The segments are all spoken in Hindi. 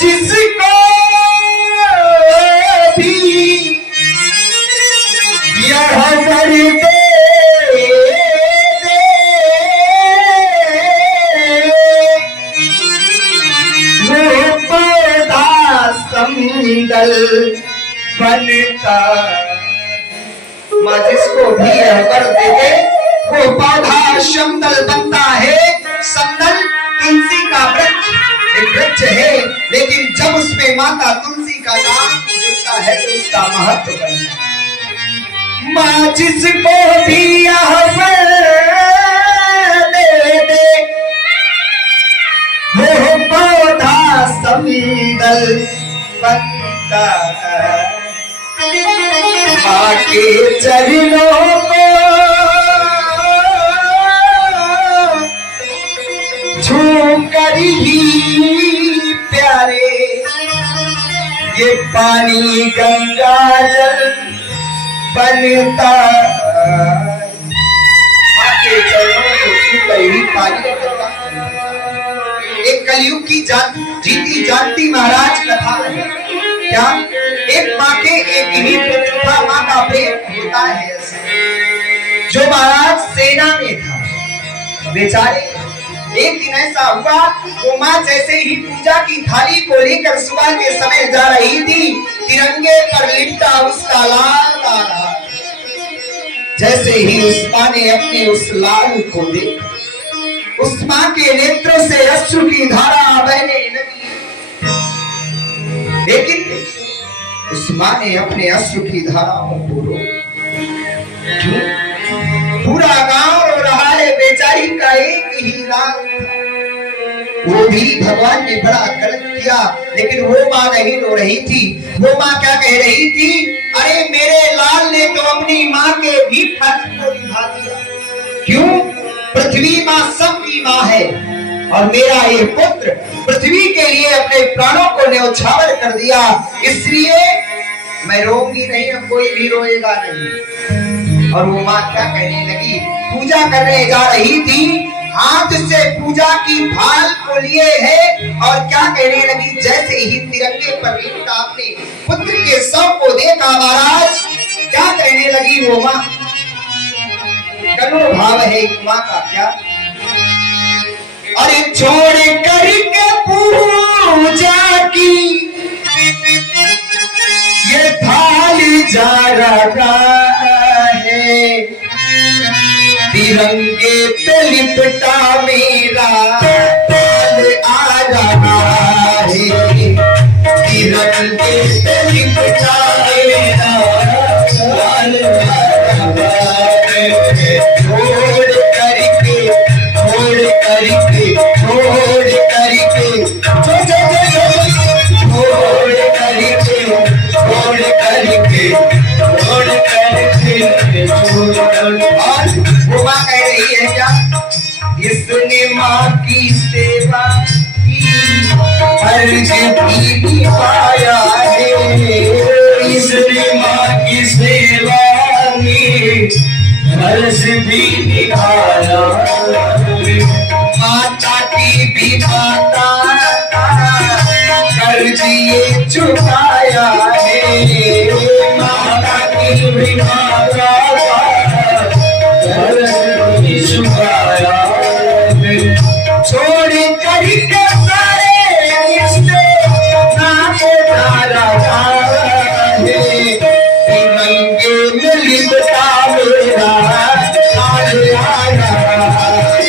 जिसको भी यह वर दे वो पौधा समदल बनता। माँ जिसको भी यह वर दे दे वो पौधा समदल बनता है। समदल तुलसी का वृक्ष एक वृक्ष है, लेकिन जब उसमें माता तुलसी का नाम जुड़ता है तो उसका महत्व बढ़ता है। माँ जिसको भी यह वर दे दे वो पौधा समदल बनता। माँ के चरणों को छूकर ही प्यारे ये पानी गंगा जल बनता। माँ के चरणों को छूकर ही पानी बनता। एक कलयुग की जीती जानती महाराज कथा है क्या? एक माँ के एक ही पुत्र था, माँ का प्रेम होता है ऐसा। जो महाराज सेना में था, बेचारे एक दिन ऐसा हुआ, वो माँ जैसे ही पूजा की थाली को लेकर सुबह के समय जा रही थी, तिरंगे पर लिपटा उसका लाल रहा। जैसे ही उस माँ ने अपने उस लाल को देखा, उस माँ के नेत्रों से अश्रु की धारा बहने लगी। लेकिन उस माँ ने अपने अश्रु की धाराओं को रोका। क्यों? पूरा गांव रो रहा है, बेचारी का एक ही लाल था। वो भी भगवान ने बड़ा गलत किया, लेकिन वो माँ नहीं रो रही थी। वो माँ क्या कह रही थी? अरे मेरे लाल ने तो अपनी माँ के भी फर्ज को निभा दिया। क्यों? पृथ्वी माँ सबकी माँ है और मेरा ये पुत्र पृथ्वी के लिए अपने प्राणों को न्यौछावर कर दिया, इसलिए मैं रोऊंगी नहीं, अब कोई भी रोएगा नहीं। और वो माँ क्या कहने लगी? पूजा करने जा रही थी, हाथ से पूजा की थाल को लिए है और क्या कहने लगी? जैसे ही तिरंगे पर लिपटा अपने पुत्र के शव को देखा महाराज, क्या कहने लगी वो माँ? करो भाव है एक माँ का क्या? अरे छोड़ करके पूजा की ये थाली जा रहा है, तिरंगे पे लिपटा मेरा लाल आ रहा है, तिरंगे पे लिपटा मेरा लाल आ रहा है। छोड़ करके छोड़ करके छोड़ करके छोड़ करके छोड़ करके छोड़ करके और वो माँ कह रही है क्या? इसने माँ की सेवा की फर्ज भी निभाया है, इसने माँ की सेवा की फर्ज भी निभाया, माता की भी माता कर दिए चुकाया है, माता की भी माता कर दिए चुकाया। छोड़ करके सारे रिश्ते नाते धारा है, तिरंगे में लिपटा मेरा लाल आ रहा है।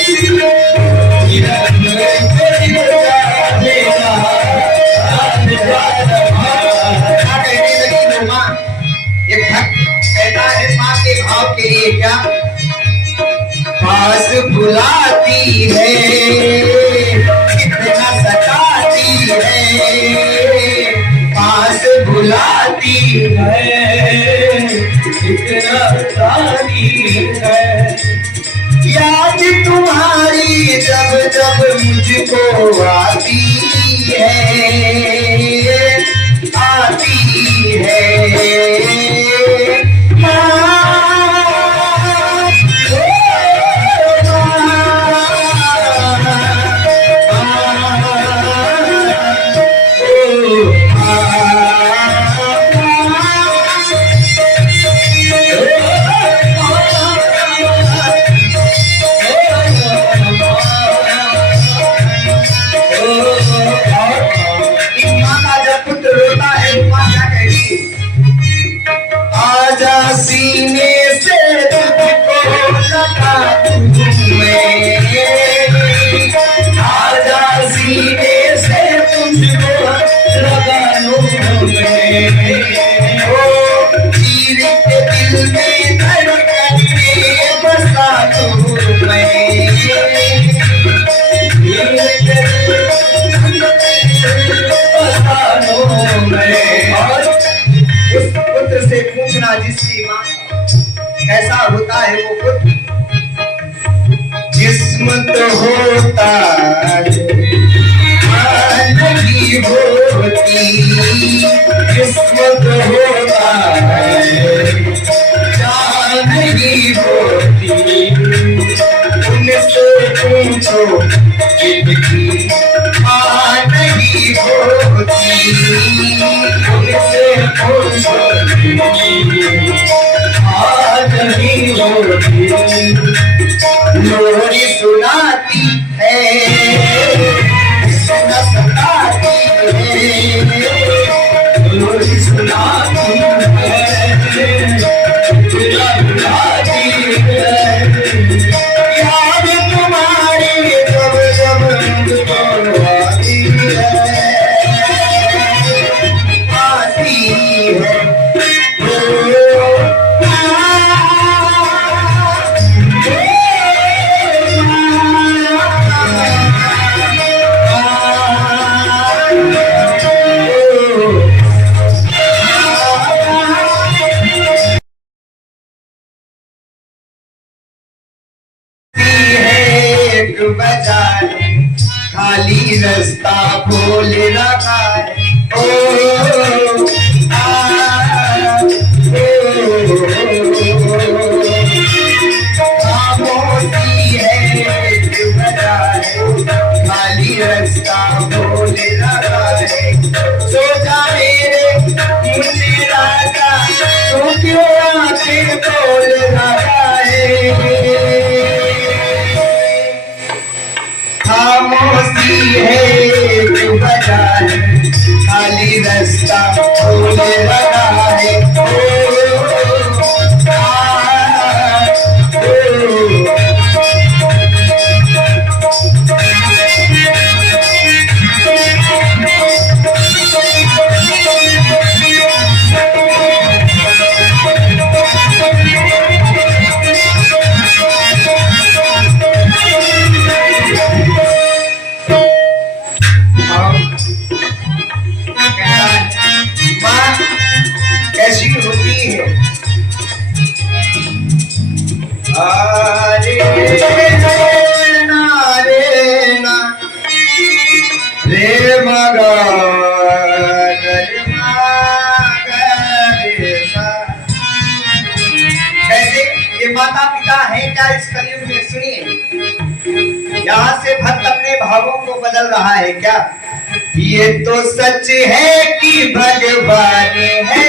भाव के लिए क्या? पास बुलाती है, कितना सताती है, पास बुलाती है, कितना सताती है। याद तुम्हारी जब जब मुझको आती है, आती है। तुझको लगानों में, ओ चीर के दिल में धड़कन के बसा दूं मैं, उस पुत्र से पूछना जिसकी माँ कैसा होता है वो पुत्र, जिस्म तो होता नहीं होती, जिस्म तो होता जान नहीं होती, उनसे पूछो जिनकी माँ नहीं होती, उनसे पूछो नहीं होती, लोरी सुनाती है सुना सताती है, लोरी सुनाती है बुलाती है, याद तुम्हारी जब जब मुझको आती है, आती है। बाजार खाली रास्ता बोल रहा है, ओ खामोशी है बाजार खाली रास्ता बोल रहा है, सोचा मेरे मुझे राजा तो क्यों आके बोल रहा है, खामोशी है जो बाजार खाली रास्ता बोल रहा है, कैसी होती है रे ना रे मगा कैसे ये माता पिता है क्या इस कलयुग में, सुनिए यहाँ से भक्त अपने भावों को बदल रहा है क्या, ये तो सच है कि भगवान है,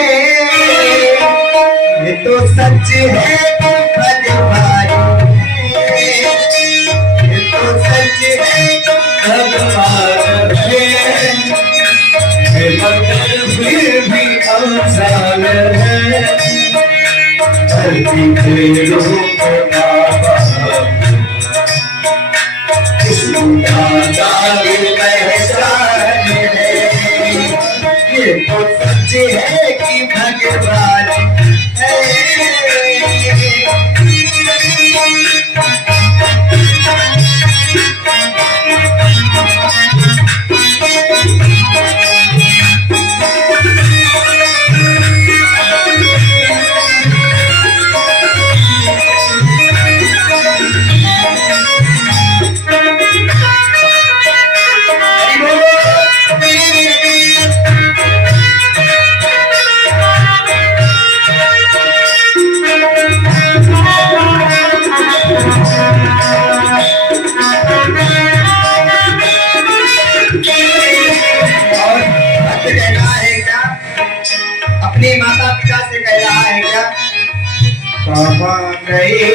ये तो सच है कि भगवान है, ये तो सच है कि भगवान है, मगर फिर भी अवसान है, धरती के रूप बाबा ये तो सच है कि भगवान अपने माता पिता से कह रहा है क्या, कहाँ गए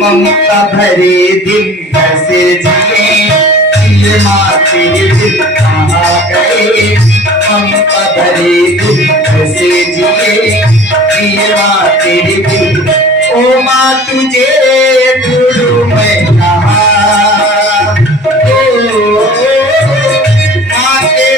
ममता भरे दिन कैसे जिए माँ तेरे दिल कहाँ गए, ममता भरे दिन कैसे जिए माँ तेरे दिल, ओ माँ तुझे ढूंढूं मैं कहाँ, ओ माँ के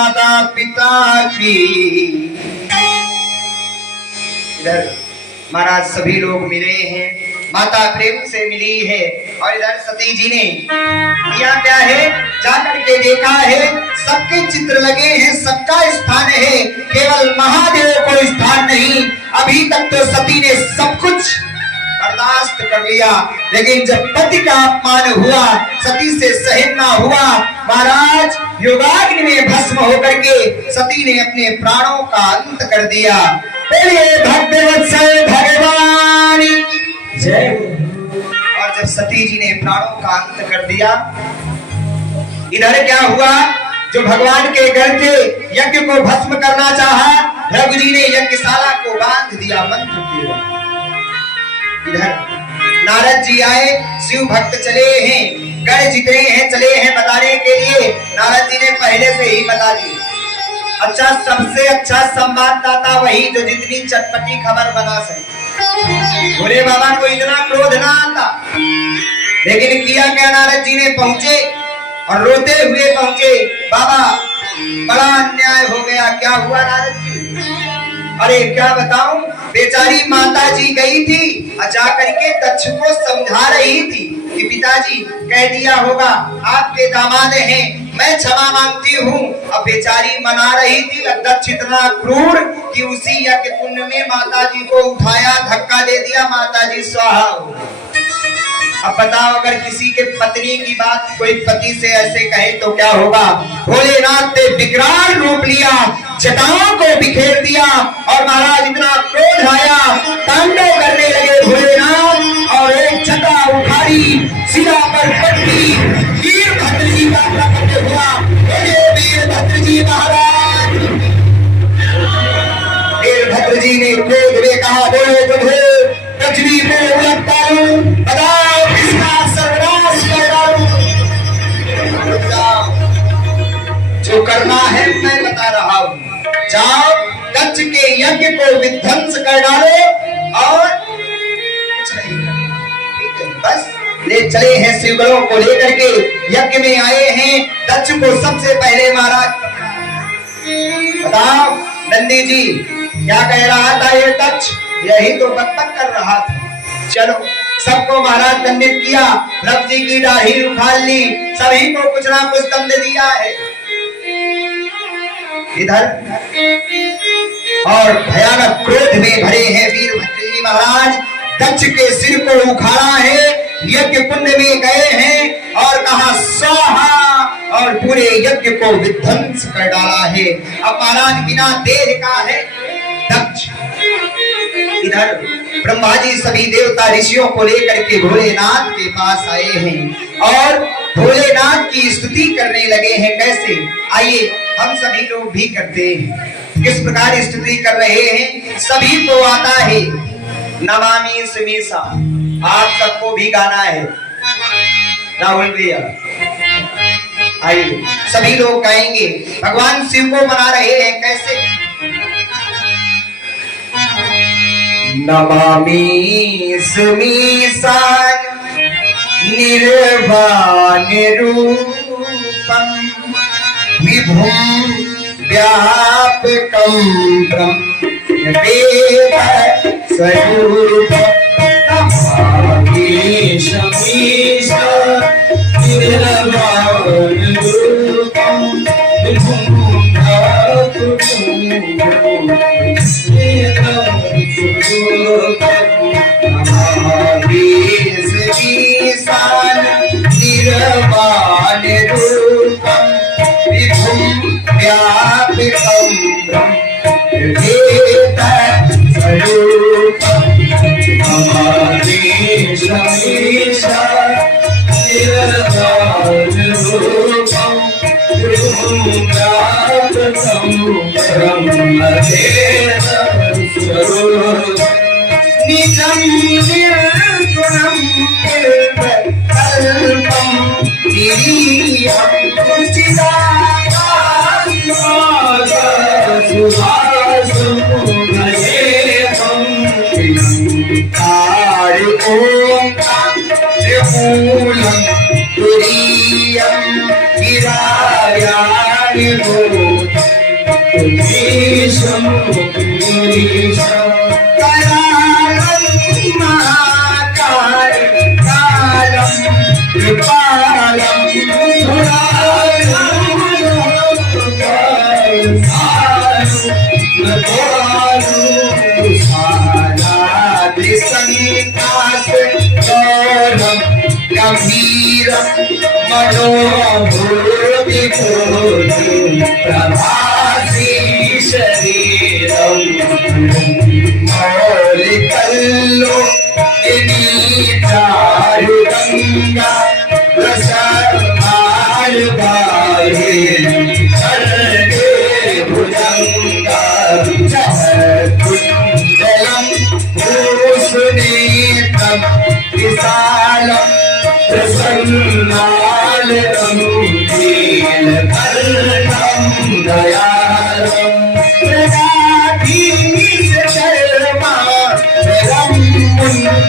माता पिता की। इधर महाराज सभी लोग मिले हैं, माता प्रेम से मिली है, और इधर सती जी ने किया क्या है, जाकर के देखा है, सबके चित्र लगे हैं, सबका स्थान है, केवल महादेव को स्थान नहीं। अभी तक तो सती ने सब कुछ बर्दाश्त कर लिया, लेकिन जब पति का अपमान हुआ, सती से सहन ना हुआ, महाराज योगाग्नि में भस्म होकर के सती ने अपने प्राणों का अंत कर दिया। बोलिए भक्तवत्सल भगवान की जय। और जब सती जी ने प्राणों का अंत कर दिया, इधर क्या हुआ, जो भगवान के घर के यज्ञ को भस्म करना चाहा, रघु जी ने यज्ञशाला को बांध दिया मंत्र के। इधर नारद जी आए, शिव भक्त चले हैं, गण जितने हैं चले हैं बताने के लिए। नारद जी ने पहले से ही बता दी, अच्छा सबसे अच्छा संवाददाता वही जो जितनी चटपटी खबर बना सके। भोले बाबा को इतना क्रोध ना आता, लेकिन किया क्या, नारद जी ने पहुंचे और रोते हुए पहुंचे, बाबा बड़ा अन्याय हो गया। क्या हुआ नारद जी? अरे क्या बताऊं, बेचारी माता जी गई थी और जाकर के दक्ष को समझा रही थी कि पिताजी कह दिया होगा आपके दामाद हैं, मैं क्षमा मांगती हूँ। अब बेचारी मना रही थी, दक्ष इतना क्रूर कि उसी यज्ञ कुंड में माता जी को उठाया, धक्का दे दिया, माता जी स्वाहा हो। अब बताओ, अगर किसी के पत्नी की बात कोई पति से ऐसे कहे तो क्या होगा। भोलेनाथ ने विकराल रूप लिया, जटाओं को बिखेर दिया, और महाराज इतना क्रोध आया, तांडव करने लगे भोलेनाथ, और एक जटा उठाई, सिरा पर पट्टी, वीरभद्र जी का प्रकट हुआ। बोले वीरभद्र जी महाराज। वीरभद्र जी ने क्रोध में कहा, बोले तुझे पृथ्वी को उलटता हूं, बताओ किसका सर्वनाश कर डालूं। जो करना है मैं बता रहा हूं, जाओ दक्ष के यज्ञ को विध्वंस कर डालो, और कुछ नहीं करना, बस ले चले हैं शिवगणों को लेकर के यज्ञ में आए हैं। दक्ष को सबसे पहले महाराज बताओ, नंदी जी क्या कह रहा था ये दक्ष, यही तो बकबक कर रहा था। चलो सबको महाराज दंडित किया, रब जी की दाढ़ी उखाड़ ली, सभी को कुछ ना कुछ दंड दिया है। इधर और भयानक क्रोध में भरे हैं वीरभद्र जी महाराज, दक्ष के सिर को उखाड़ा है, यज्ञ कुंड में गए हैं और कहा स्वाहा, और पूरे यज्ञ को विध्वंस कर डाला है। अब महाराज बिना देर का है दक्ष। इधर ब्रह्मा जी सभी देवता ऋषियों को लेकर के भोलेनाथ के पास आए हैं और भोलेनाथ की स्तुति करने लगे हैं। कैसे, आइए हम सभी लोग भी करते हैं। किस प्रकार स्तुति कर रहे हैं, सभी को आता है नमामि समीसा, आप सबको भी गाना है। राहुल भैया आइए, सभी लोग गाएंगे। भगवान शिव को मना रहे हैं, कैसे, नमामि समीसान निर्वाण रूपम विभुम व्यापकं ब्रह्म वेद स्वरूपम। नमामि समीसान निर्वाण रूपम विभुम व्यापकं निर्वाण रूपम विभुम व्यापकं ब्रह्म वेद स्वरूपम। नमामि समीसा निर्वाण रूपम विभुम व्यापकं ब्रह्म वेद स्वरूपम। निजं निर्गुणं निर्विकल्पं निरीहं चिदाकाशं भजेहं निरंकार ओंकार त्रिमूलं तुरीयं गिरायां प्रभासी शरीरम मौलिकल्लो चारुगंगा रसाल बाहे चरणे भुजंगा कुंडलम भूषणेतम विशालम प्रसन्नालयम नीलकर्णम दयालम प्रजाधीश शर्मा रमुण्यमालम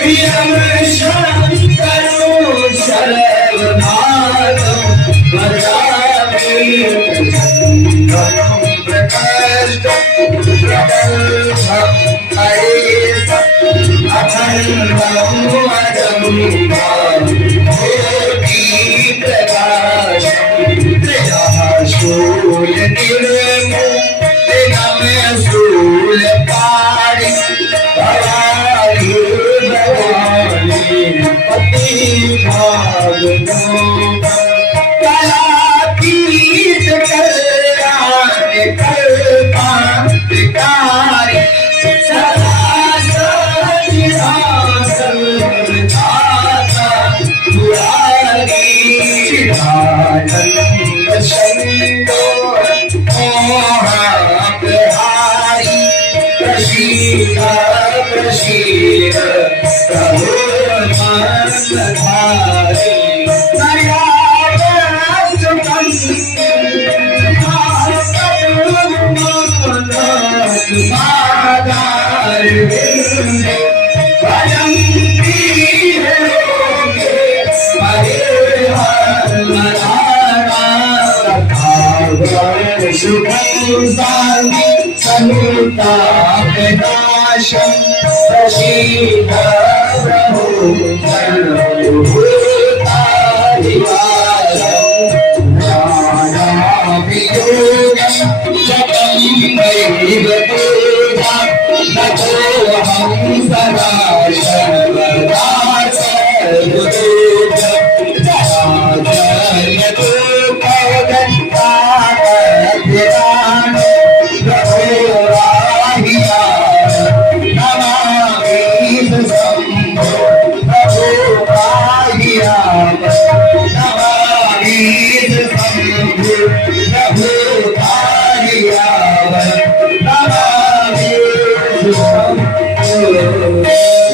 प्रियम शंकरो शरवनाथम भजामि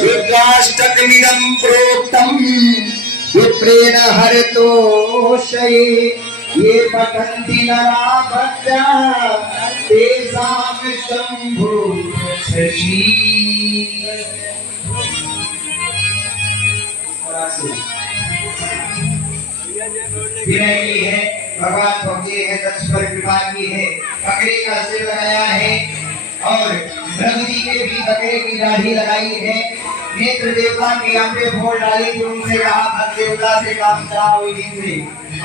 रुद्राष्टकमिदं प्रोक्तं विप्रेण हरतोषये ये पठन्ति नरा भक्त्या तेषां शम्भो शशि। विनयी है, भगवान भक्ति है, दक्ष पर कृपा की है, बकरे का सिर लगाया है और रघुजी के भी बकरे की दाढ़ी लगाई है। नेत्र देवता की आंखें फोड़ डाली तो उनसे कहा भक्त देवता से काम चलाओ इनसे,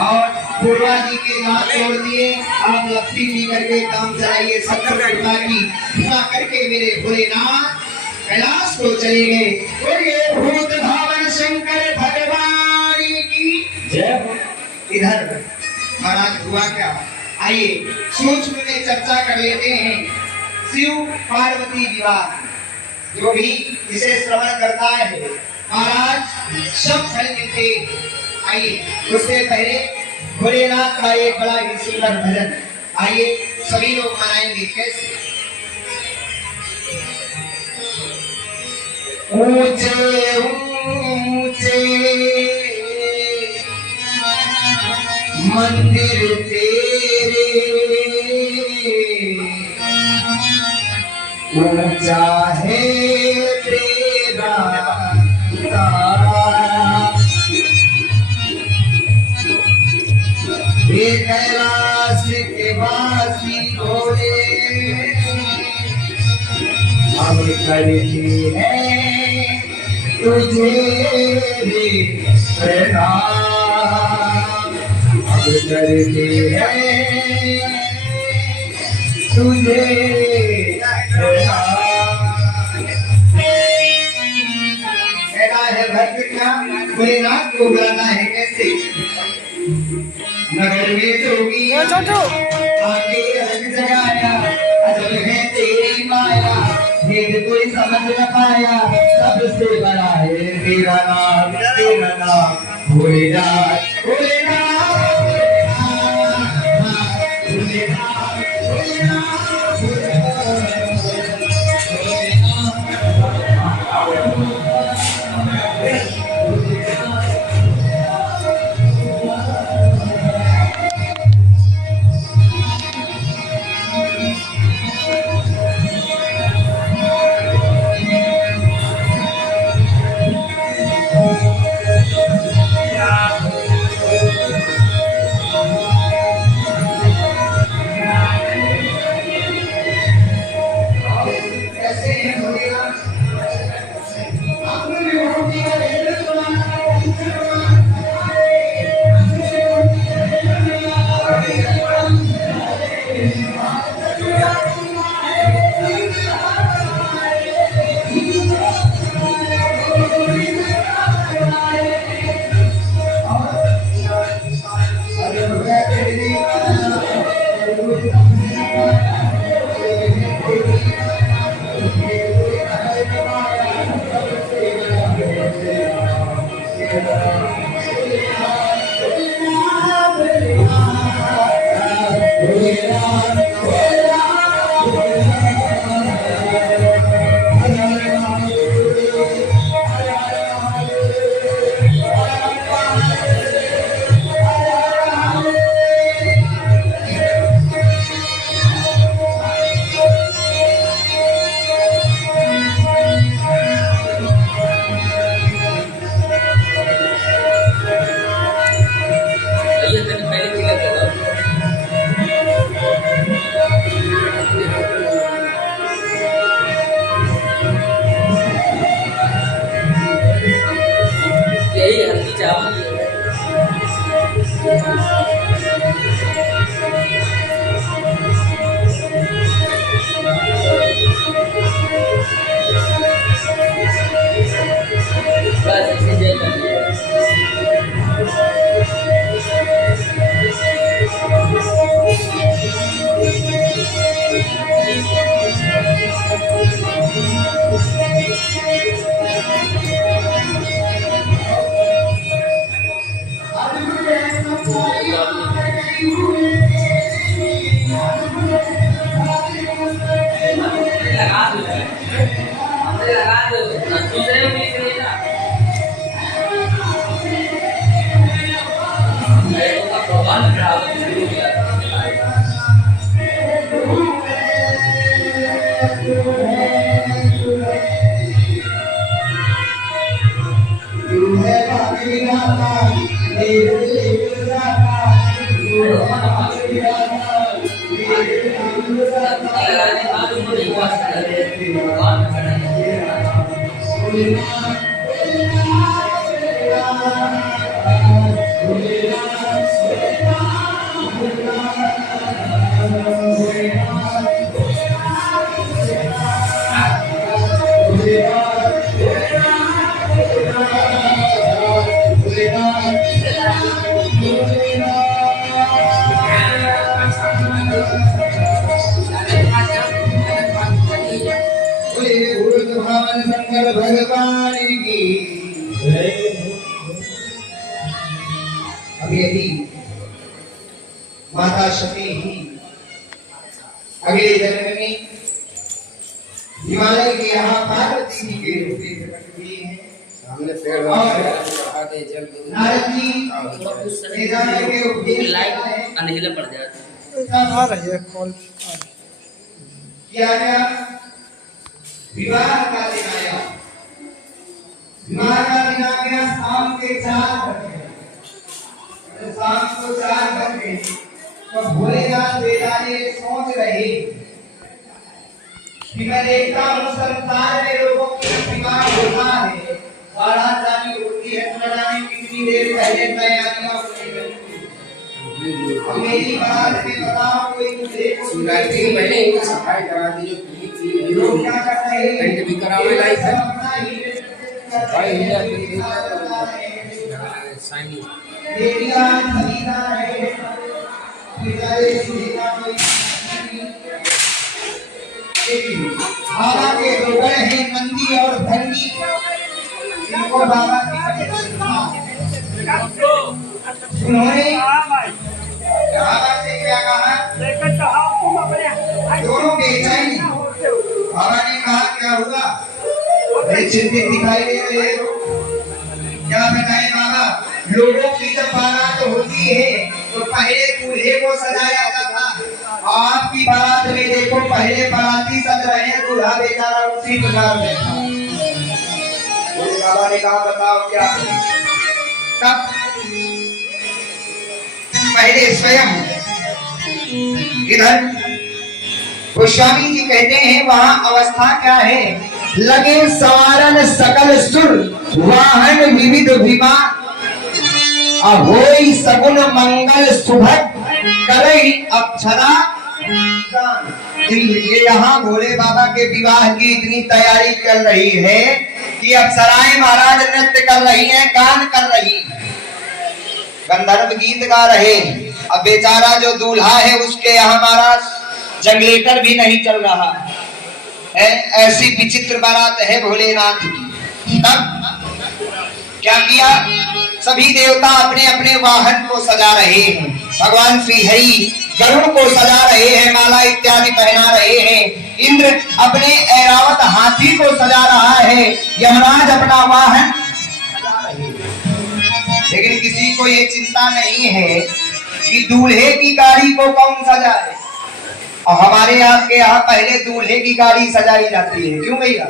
और पूर्वा जी के दांत तोड़ दिए, आप लपसी भी करके काम चलाइए। शंकर कृपा की कृपा करके मेरे भोलेनाथ कैलाश को चले गए। बोलिए भूत धावन शंकर भगवान की जय। इधर महाराज हुआ क्या, आइए सूक्ष्म में चर्चा कर लेते हैं। शिव पार्वती विवाह जो भी इसे श्रवण करता है महाराज सब फल मिलते। आइए उससे पहले भोलेनाथ का एक बड़ा ही सुंदर भजन आइए सभी लोग मनाएंगे। कैसे? ऊंचे ऊंचे मंदिर तेरे, ऊंचा है तेरा तारा, करते हैं तुझे रे प्रणाम, अब करते हैं तुझे कहना है भक्त क्या भोलेनाथ को बुलाना है कैसे? नगर में जोगी आके रंग जगाया, अजब है तेरी माया, भेद कोई समझ न पाया, सबसे बड़ा है तेरा नाम भोलेनाथ भोलेनाथ शंकर भगवान की अब यदि माता सती ही अगले जन्म में हिमालय के यहाँ पार्वती जी के रूप में प्रकट हुई है। सामने पेड़ आगे जल नारद जी के उपदेश लाइट अंधेरा पड़ जाता है। आ रही है कॉल किया गया, विवाह का दिन आया, विवाह का दिन आ गया, शाम के 4 बजे, शाम को 4 बजे तो भोलेनाथ बेचारे सोच रहे कि मैं देखता हूँ संसार में लोगों की दिमाग होता है, बारह जानी होती है, तो जाने कितनी देर पहले तैयारियां होती है। मेरी बात में बताओ कोई मुझे शिवरात्रि के पहले इनको सफाई करा दी, जो लोग क्या कर रहे हैं, पेंट भी करावे लाइक है भाई इंडिया साइनिंग बेटियां खरीदा है, पिताए सीधा कोई बाबा के रुपए हैं नंदी और भंगी, इनको बाबा की उन्होंने बाबा से क्या कहा, दोनों बेचैन। बाबा ने कहा क्या हुआ, बड़े चिंतित दिखाई दे रहे हो, क्या बताएं बाबा। लोगों की जब बारात होती है तो पहले दूल्हे को सजाया जाता है, आपकी बारात में देखो पहले बाराती सज रहे हैं, दूल्हा बेचारा उसी प्रकार बैठा। बोले बाबा ने कहा बताओ क्या, तब पहले स्वयं इधर गोस्वामी जी कहते हैं वहां अवस्था क्या है, लगे सवारन सकल सुर वाहन विविध विमान, अहोई सगुन मंगल सुभग करई अक्षरा। ये यहाँ भोले बाबा के विवाह की इतनी तैयारी कर रही है कि अप्सराएं महाराज नृत्य कर रही हैं, गान कर रही हैं, गंधर्व गीत गा रहे हैं। अब बेचारा जो दूल्हा है उसके यहाँ महाराज जंगलेटर भी नहीं चल रहा है, ऐसी विचित्र बारात है भोलेनाथ की। तब क्या किया, सभी देवता अपने अपने वाहन को सजा रहे हैं, भगवान श्री हरि गरुड़ को सजा रहे हैं, माला इत्यादि पहना रहे हैं, इंद्र अपने ऐरावत हाथी को सजा रहा है, यमराज अपना वाहन सजा रहे हैं। लेकिन किसी को ये चिंता नहीं है कि दूल्हे की गाड़ी को कौन सजाए, और हमारे आपके यहाँ पहले दूल्हे की गाड़ी सजाई जाती है, क्यों भैया।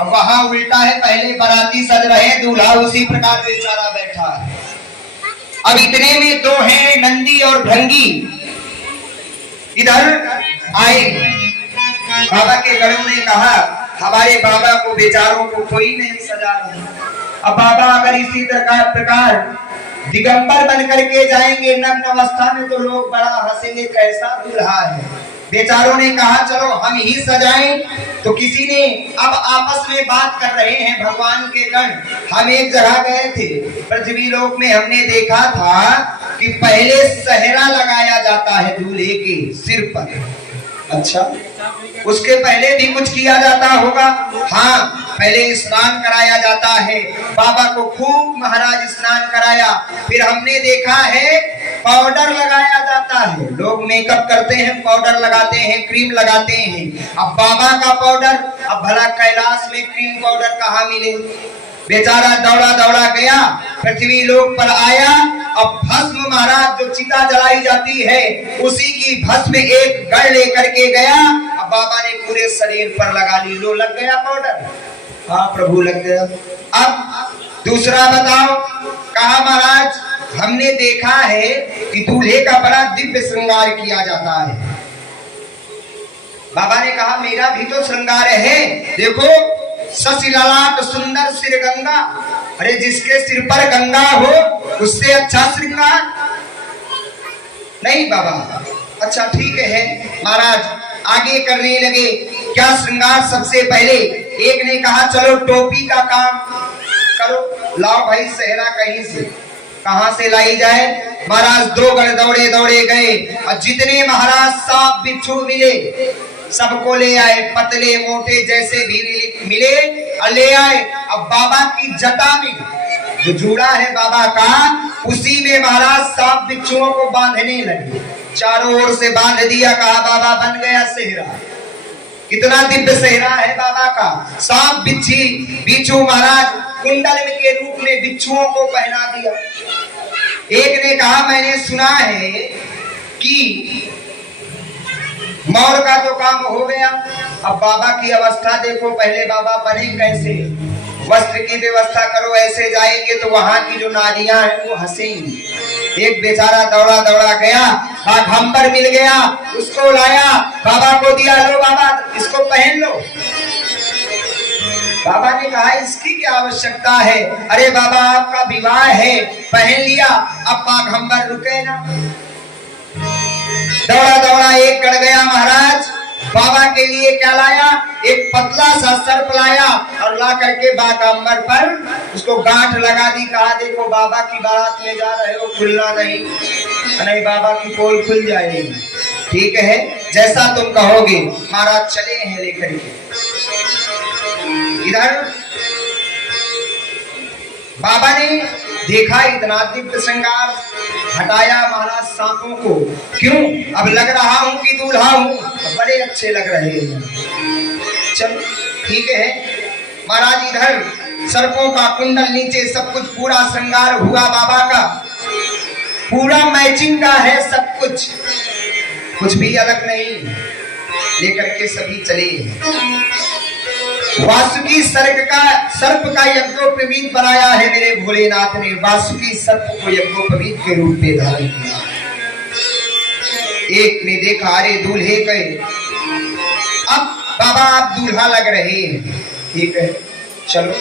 अब वहां उल्टा है, पहले बाराती सज रहे हैं, दूल्हा उसी प्रकार बेचारा बैठा है। अब इतने में दो हैं नंदी और भृंगी इधर आए, बाबा के गणों ने कहा हमारे बाबा को बेचारों को कोई नहीं सजा रहा। अब बाबा अगर इसी प्रकार दिगंबर बन करके जाएंगे नग्न अवस्था में तो लोग बड़ा हंसेंगे, कैसा दूल्हा है। बेचारों ने कहा चलो हम ही सजाएं, तो किसी ने अब आपस में बात कर रहे हैं भगवान के गण। हम एक जगह गए थे पृथ्वी लोक में, हमने देखा था कि पहले सहरा लगाया जाता है दूल्हे के सिर पर। अच्छा, उसके पहले भी कुछ किया जाता होगा। हाँ, पहले स्नान कराया जाता है, बाबा को खूब महाराज स्नान कराया, फिर हमने देखा है पाउडर लगाया जाता है, लोग मेकअप करते हैं, पाउडर लगाते हैं, क्रीम लगाते हैं। अब बाबा का पाउडर, अब भला कैलाश में क्रीम पाउडर कहाँ मिले। बेचारा दौड़ा दौड़ा गया, पृथ्वी लोक पर आया, अब भस्म महाराज जो चिता जलाई जाती है उसी की भस्म एक गढ़ लेकर के गया, अब बाबा ने पूरे शरीर पर लगा ली, लो लग गया पाउडर। हाँ प्रभु लग गया। अब दूसरा बताओ, कहा महाराज हमने देखा है कि दूल्हे का बड़ा दिव्य श्रृंगार किया जाता है। बाबा ने कहा मेरा भी तो श्रृंगार है, देखो शशि ललाट सुंदर सिर गंगा। अरे जिसके सिर पर गंगा हो उससे अच्छा श्रृंगार नहीं बाबा। अच्छा ठीक है महाराज, आगे करने लगे क्या श्रृंगार। सबसे पहले एक ने कहा चलो टोपी का काम करो, लाओ भाई सेहरा कहीं से, कहां से लाई जाए। महाराज दो गण दौड़े दौड़े गए और जितने महाराज सांप बिच्छू मिले सबको ले आए, पतले मोटे जैसे भी मिले और ले आए। अब बाबा की जटा में जो जूड़ा है बाबा का, उसी में महाराज सांप बिच्छुओं को बांधने लगे, चारों ओर से बांध दिया। कहा बाबा बन गया सेहरा। कितना दिव्य सेहरा है बाबा का। सांप बिच्छू महाराज कुंडल के रूप में बिच्छुओं को पहना दिया। एक ने कहा मैंने सुना है कि मौर का तो काम हो गया, अब बाबा की अवस्था देखो, पहले बाबा बने कैसे, वस्त्र की व्यवस्था करो, ऐसे जाएंगे तो वहां की जो नारियां हैं वो हंसेंगी। एक बेचारा दौड़ा दौड़ा गया, बाघंबर मिल गया, उसको लाया, बाबा को दिया, लो बाबा इसको पहन लो। बाबा ने कहा इसकी क्या आवश्यकता है? अरे बाबा आपका विवाह है, पहन लिया, अब बाघंबर रुके ना। दौड़ा दौड़ा एक गड़ गया महाराज, बाबा के लिए क्या लाया? एक पतला सा सर्प लाया और ला करके बाघंबर पर उसको गांठ लगा दी। कहा देखो बाबा की बारात में जा रहे हो, खुलना नहीं, नहीं बाबा की पोल खुल जाएगी। ठीक है जैसा तुम कहोगे। महाराज चले हैं लेकर के। इधर बाबा ने देखा इतना दिव्य श्रृंगार, हटाया महाराज सांपों को। क्यों? अब लग रहा हूं कि दूल्हा हूं, बड़े अच्छे लग रहे हैं। चलो ठीक है महाराज। इधर सर्पों का कुंडल, नीचे सब कुछ पूरा श्रृंगार हुआ बाबा का, पूरा मैचिंग का है सब कुछ भी अलग नहीं। लेकर के सभी चले। वासुकी सर्प का यज्ञोपवीत बनाया है मेरे भोलेनाथ ने। वासुकी सर्प को यज्ञोपवीत के रूप में धारण किया। एक ने देखा, अरे दूल्हे गए, अब बाबा आप दूल्हा लग रहे हैं। ठीक है चलो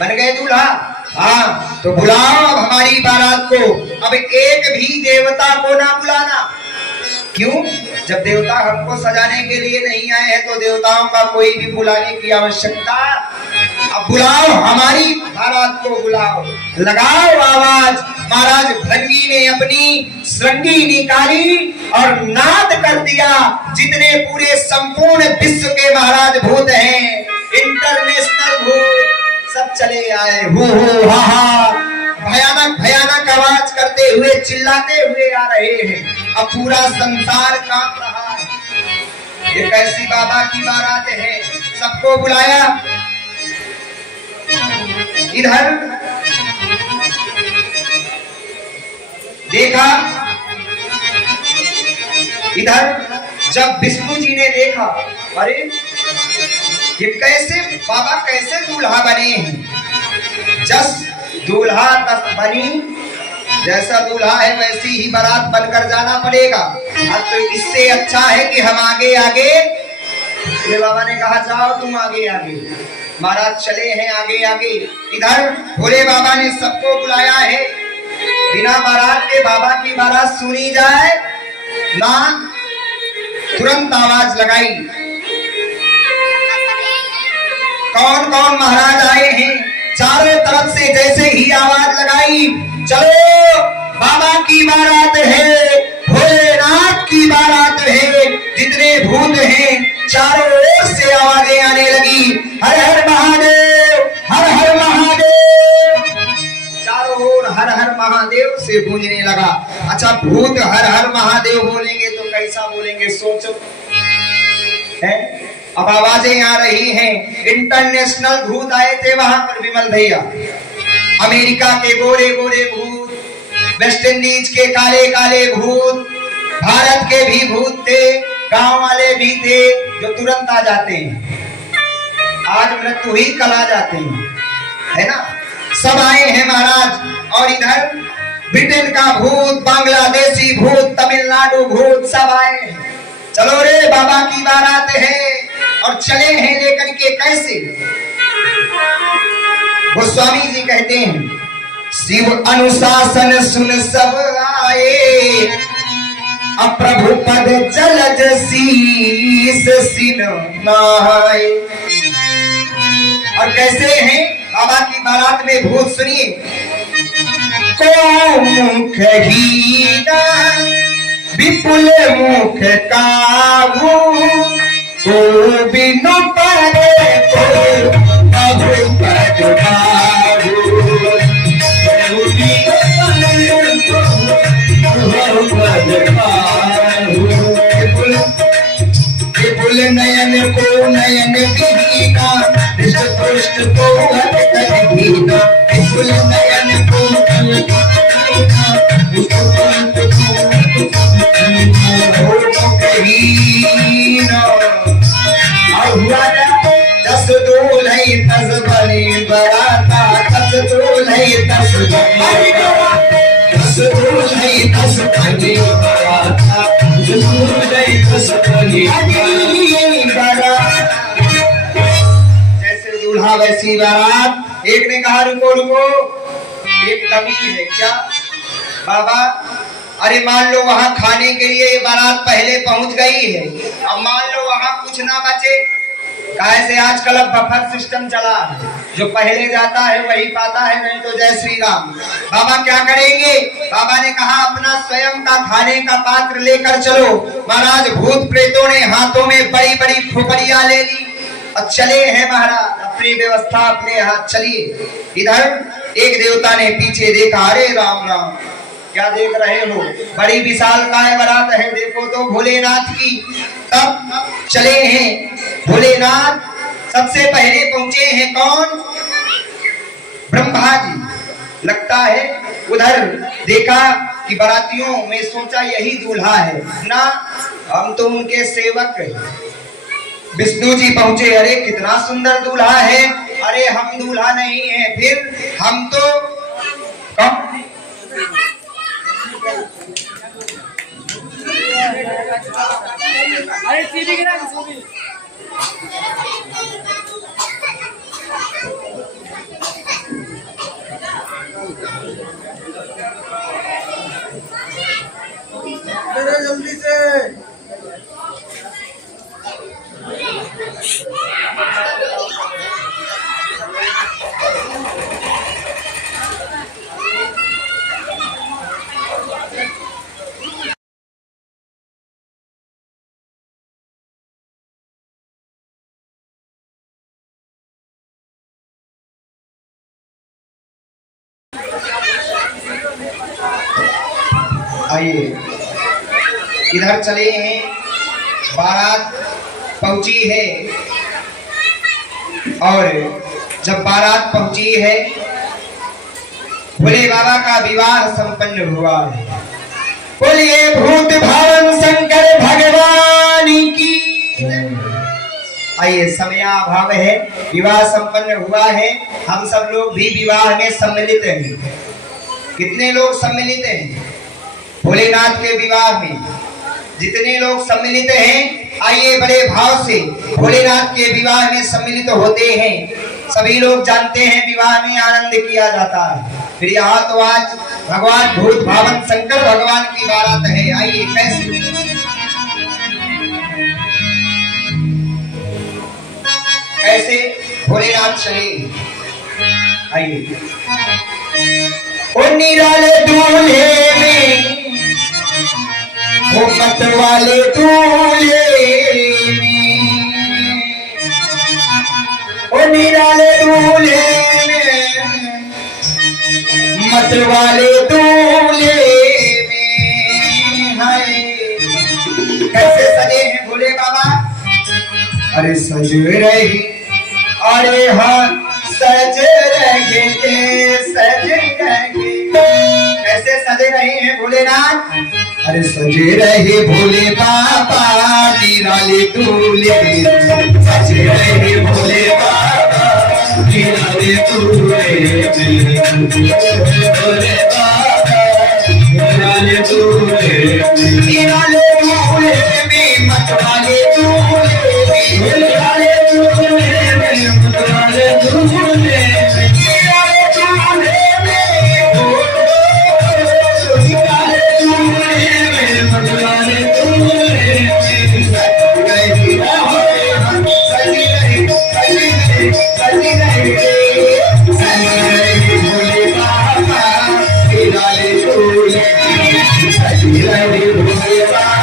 बन गए दूल्हा। हाँ तो बुलाओ अब हमारी बारात को। अब एक भी देवता को ना बुलाना। क्यों? जब देवता हमको सजाने के लिए नहीं आए हैं तो देवताओं का कोई भी बुलाने की आवश्यकता। अब बुलाओ हमारी बारात को, बुलाओ, लगाओ आवाज। महाराज भृंगी ने अपनी श्रृंगी निकाली और नाद कर दिया। जितने पूरे संपूर्ण विश्व के महाराज भूत हैं, इंटरनेशनल भूत, सब चले आए। हो हा हा, भयानक भयानक आवाज करते हुए, चिल्लाते हुए आ रहे हैं। अब पूरा संसार कांप रहा है। ये कैसी बाबा की बारात है? सबको बुलाया। इधर देखा, इधर जब विष्णु जी ने देखा, अरे ये कैसे बाबा कैसे दूल्हा बने हैं? जस दूल्हा तस बनी, जैसा दूल्हा है वैसी ही बारात बनकर जाना पड़ेगा। अब तो इससे अच्छा है कि हम आगे आगे। मेरे बाबा ने कहा जाओ तुम आगे आगे। महाराज चले हैं आगे आगे। इधर भोले बाबा ने सबको बुलाया है। बिना बारात के बाबा की बारात सुनी जाए ना, तुरंत आवाज लगाई। कौन कौन महाराज आए हैं? चारों तरफ से जैसे ही आवाज लगाई, चलो बाबा की बारात है, भोलेनाथ की बारात है। जितने भूत हैं चारों ओर से आवाजें आने लगी, हर हर महादेव, हर हर महादेव। चारों ओर हर हर महादेव से गूंजने लगा। अच्छा भूत हर हर महादेव बोलेंगे तो कैसा बोलेंगे सोचो है? अब आवाजें आ रही हैं। इंटरनेशनल भूत आए थे वहां पर, विमल भैया। अमेरिका के गोरे गोरे भूत, वेस्ट इंडीज के काले काले भूत, भारत के भी भूत थे, गांव वाले भी थे जो तुरंत आ जाते हैं। आज मृत्यु ही कल आ जाते हैं, है ना? सब आए हैं महाराज। और इधर ब्रिटेन का भूत, बांग्लादेशी भूत, तमिलनाडु भूत, सब आए हैं। चलो रे बाबा की बारात है। और चले हैं लेकर के। कैसे? गोस्वामी जी कहते हैं, शिव अनुशासन सुन सब आए, अप्रभु पद जलज शीस सिन नाए। और कैसे हैं बाबा की बारात में भूत? सुनिए। को मुख हीना विपुल मुख काबू, को बिनु परे को प्रभु पद बाबू, विपुल नयन को नयन विहीना, पृष्ठ को भीना। विपुल नयन को नयन जस दूल्हे तस बने बराता तस दूल्हे तस तस दूल्हे तस खनी बराता दूल्हे तस खनी बराता। जैसे दूल्हा वैसी बारात। एक ने कहा रुको रुको, एक कमी है क्या बाबा? अरे मान लो वहां खाने के लिए ये बारात पहले पहुंच गई है, अब मान लो वहां कुछ ना बचे। कैसे आजकल अब बफर सिस्टम चला है, जो पहले जाता है वही पाता है, नहीं तो जय श्री राम। बाबा क्या करेंगे? बाबा ने कहा अपना स्वयं का खाने का पात्र लेकर चलो। महाराज भूत प्रेतों ने हाथों में बड़ी बड़ी फुकरिया ले ली और चले हैं महाराज अपनी व्यवस्था अपने हाथ। चलिए इधर एक देवता ने पीछे देखा, अरे राम राम क्या देख रहे हो? बड़ी विशालकाय बारात है, देखो तो भोलेनाथ की। तब चले हैं भोलेनाथ। सबसे पहले पहुंचे हैं कौन? ब्रह्मा जी। लगता है उधर देखा कि बारातियों में सोचा यही दूल्हा है ना, हम तो उनके सेवक हैं। विष्णु जी पहुंचे, अरे कितना सुंदर दूल्हा है। अरे हम दूल्हा नहीं है, फिर हम तो कम। अरे सीधी गिरा सीधी। अरे जल्दी से। आइए इधर चले हैं। बारात पहुंची है और जब बारात पहुंची है भोले बाबा का विवाह संपन्न हुआ है। बोलिए भूत भावन शंकर भगवान की। आइए समयाभाव है, विवाह संपन्न हुआ है। हम सब लोग भी विवाह में सम्मिलित हैं। कितने लोग सम्मिलित हैं भोलेनाथ के विवाह में? जितने लोग सम्मिलित हैं, आइए बड़े भाव से भोलेनाथ के विवाह में सम्मिलित होते हैं। सभी लोग जानते हैं विवाह में आनंद किया जाता है। फिर यहाँ तो आज भगवान भूत भावन शंकर भगवान की बारात है। आइए कैसे भोलेनाथ चले। आइए ओ निराले दूल्हे में, ओ मत वाले दूल्हे में, ओ निराले दूल्हे में, मत वाले दूल्हे में। हाय कैसे सजे हैं भोले बाबा? अरे सज रहे, अरे हाँ सज रहे, सज रहे। कैसे सजे रहे हैं भोलेनाथ? अरे सजे रहे भोले बाबा निराले दूल्हे, सजे रहे भोले बाबा निराले दूल्हे, भोले बाबा निराले दूल्हे, निराले दूल्हे में मत वाले दूल्हे, निराले दूल्हे में मत वाले दूल्हे, निराले दूल्हे में, निराले दूल्हे में मत वाले दूल्हे, सजी रहे भोले बाबा निराले दूल्हे, सजी रहे भोले बाबा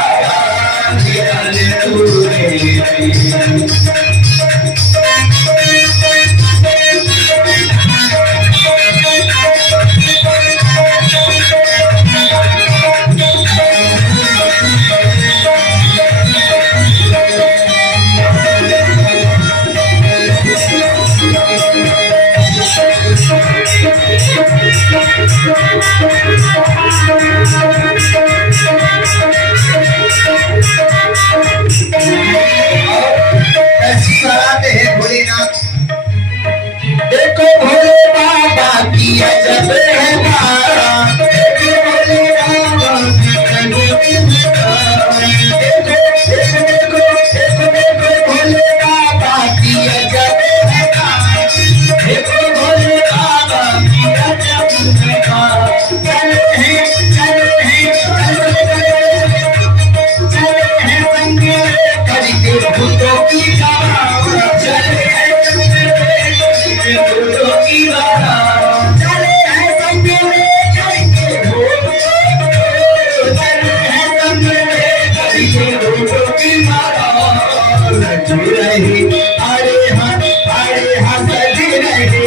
रही अरे हाँ सजी रही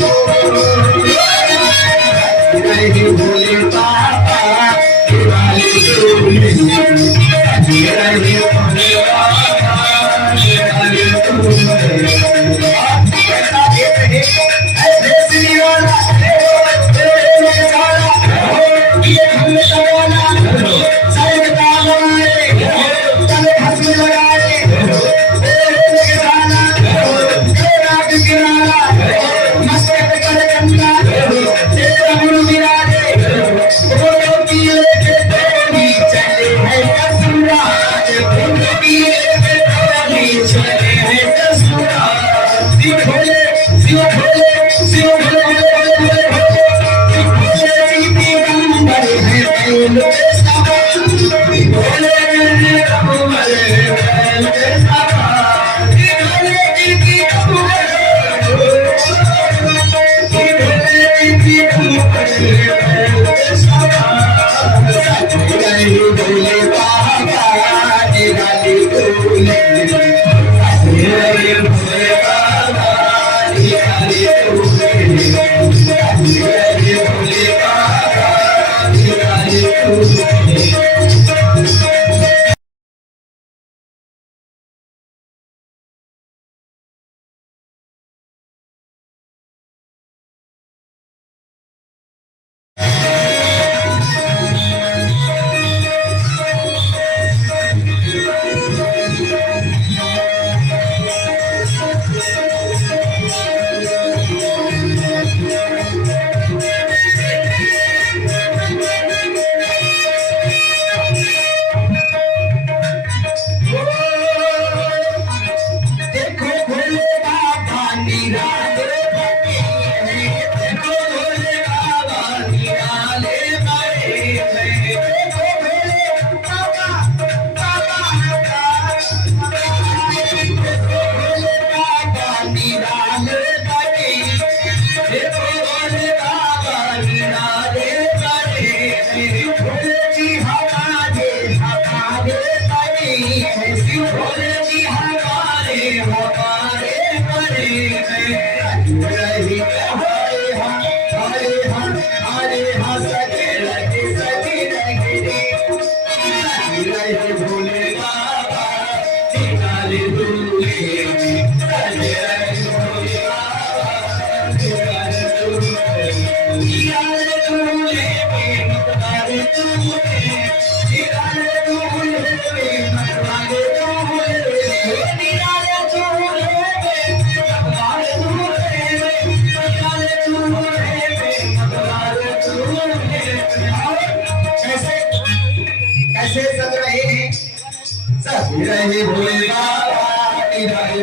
हो रही भोले बाबा दिवाली डोले सजी रही भोले बाबा दिवाली डोले कैसा देख रहे ऐसे सियाला ये हम सवाला सारे लगाए चले हंसी लगाए गाना राग गिराना मस्त कर गंगा तेरा गुरु विराजे फोटो की लेके तोड़ी चले है कसुरा फोटो की लेके तोड़ी चले है कसुरा शिव भोले शिव भोले शिव भोले कैसे सज रहे हैं सज रहे भोले बाबा